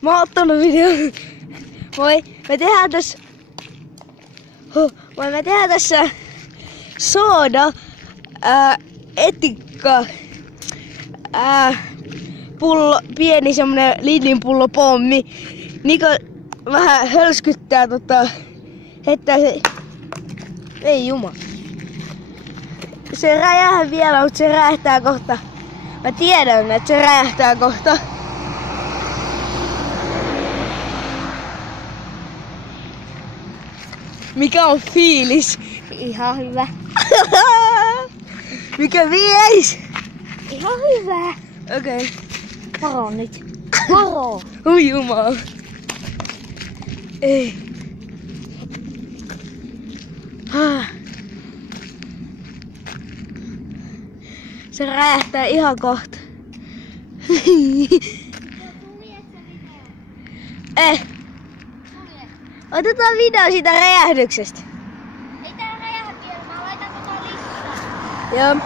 Mä oon ottanut videon. Moi, me tehdään tässä sooda, etikka, pullo, pieni semmonen Lidlin pullopommi. Niko vähän hölskyttää heittää se. Ei juma. Se räjähää vielä, mutta se räjähtää kohta. Mä tiedän, että se räjähtää kohta. Mikä on fiilis? Ihan hyvä. Mikä mies? Ihan hyvä. Okei. Varo nyt. Varo. Oi jumala. Ei. Se räjähtää ihan kohta. Otetaan video siitä räjähdyksestä. Ei tää räjähdä vielä, mä laitan listaa. Joo.